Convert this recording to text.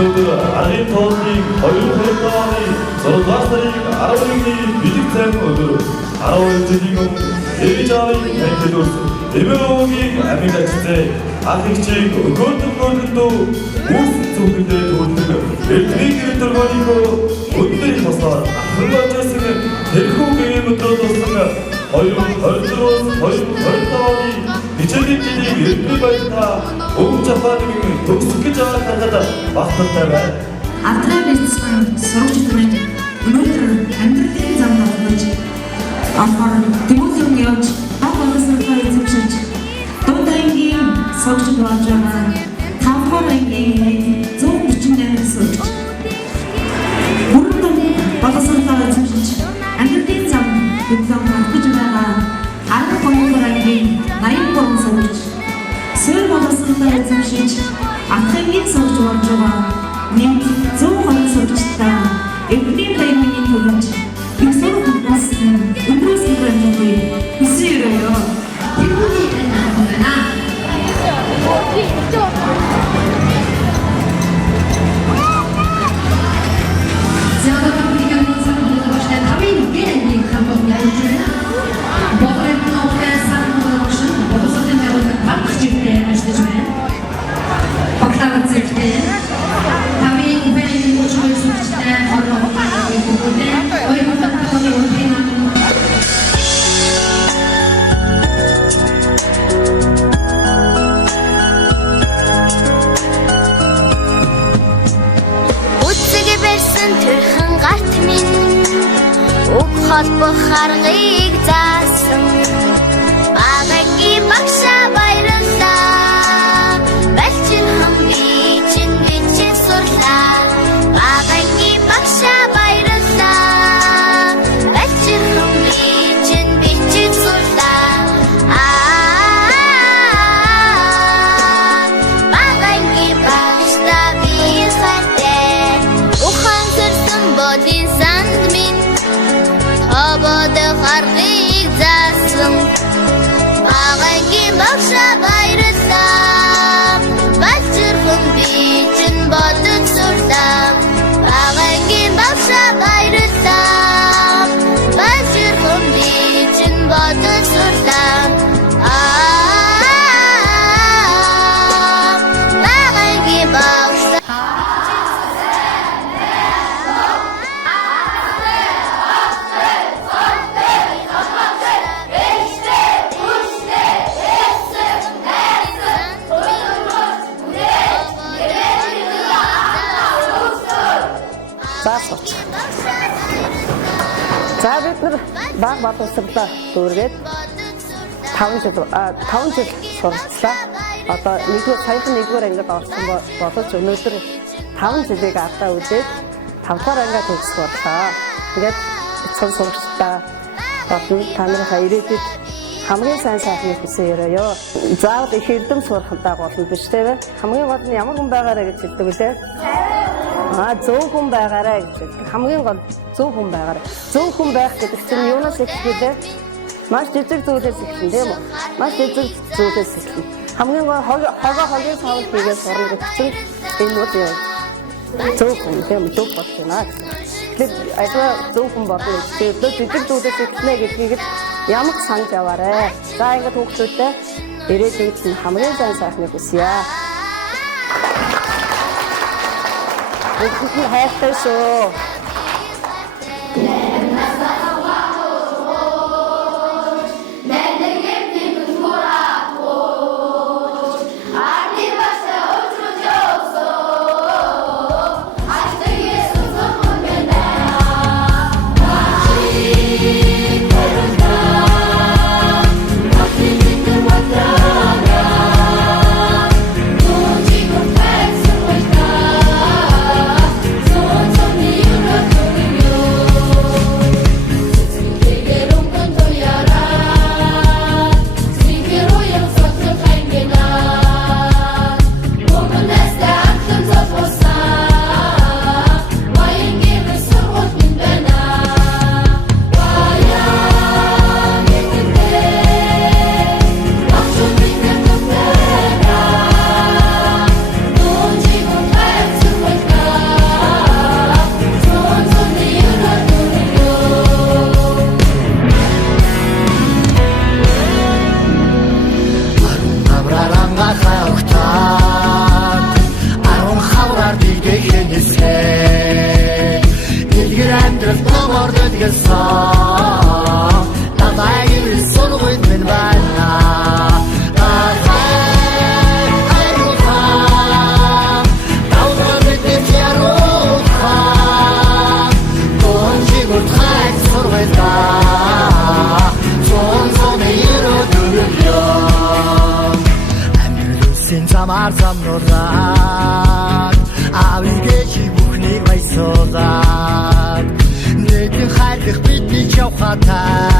Өнөөдөр аргын тооллыг хоёр хоёртооны 6 дугаар сарын 11-ний бэлэг цайны өдөр 12 жилийн өмнө ээж аавын танхилуулс эмээгийн амиг ажлаа ах эгчийг өгөөдөлдөө үүс зүгэндээ төлдөг элдвийн төлөвлөгөөний өдөр тусаад ахлагжсэн тэрхүү гэм өдрөө туссан 2024-2025-ны хичээлийн жилийн эрдэнэ баялгаа өвч Japaan-ын төгсөх гэж байгаа харахад багталтай байна. Автраа бэлдсэн сурагчид маань өнөөдөр амьдралын зам болгож авахар тэмүүлэн явж баг боловсролтой эзэмшиж дундайгийн сурагчид болж байгаа тавхарынгийн 138 сурагч бүрэн боловсролтой эзэмшиж амьдралын зам бүлээн болгож байгаа 12-гийн 83 сурагч сэр боловсролтой эзэмшиж ахлагийн сурагч болж байгаа нэг 102 сурагчтай эвдийн баярын төлөвч их сургууль болсон өнөөс ирэх хүсээрээ тэрүүний байна. Холбох харгыг заасан багагийн багшаа баярлалаа бэлчин хам бичин бичин сурлаа багагийн багшаа баярлалаа бэлчин хам бичин бичин сурлаа багагийн багшаа би хайртай ухан сэрсэн бодин санд минь Ободы харгыг заасан багагийн багшаа баярлалаа бэлчирхэн бичин бодон сурлаа багагийн багшаа баярлалаа бэлчирхэн бичин бодон сурлаа багагийн багшаа За бид нар баг боловсрлоо дүүргээд 5 жил сурчлаа. Одоо саяхан 1-р ангид орсон боловч өнөөдөр 5 жилийг алдаа үзээд 5-р ангид төгсөх боллоо. Ингээд цон сурагчдаа болон та нарынхаа ирээдүйд хамгийн сайн сайхныг хүсээрээ. Заавал их эрдэм сурахтаа болно биш тийм ээ. Хамгийн гол нь ямар хүн байгаарэ гэж хэлдэг үлээ. Зөв хүн байгаарай гэж хэлдэг. Хамгийн гол зөв хүн байгаарай. Зөв хүн байх гэдэг чинь юунаас эхлэхээ? Маш жижиг зүйлээс эхэлнэ тийм үү? Маш жижиг зүйлээс эхэлнэ. Хамгийн гол хогийн савд хийгээд сурна гэдэг чинь энэ бол юу? Зөв хүн тийм үү? Зөв болж байна. Тэгэхээр альва зөв хүн болно гэдэг жижиг зүйлээс эхэлнэ гэдгийг ямар санаж яваарэ. За ингээд хүүхдүүдтэй ирээдүйд нь хамгийн сайн сайхныг хүсье. Бүгд хайртай шүү. Хар замнуулаад авигээ чи бүхнийг баясуулаад нэгэн хайрлах бидний чавхатай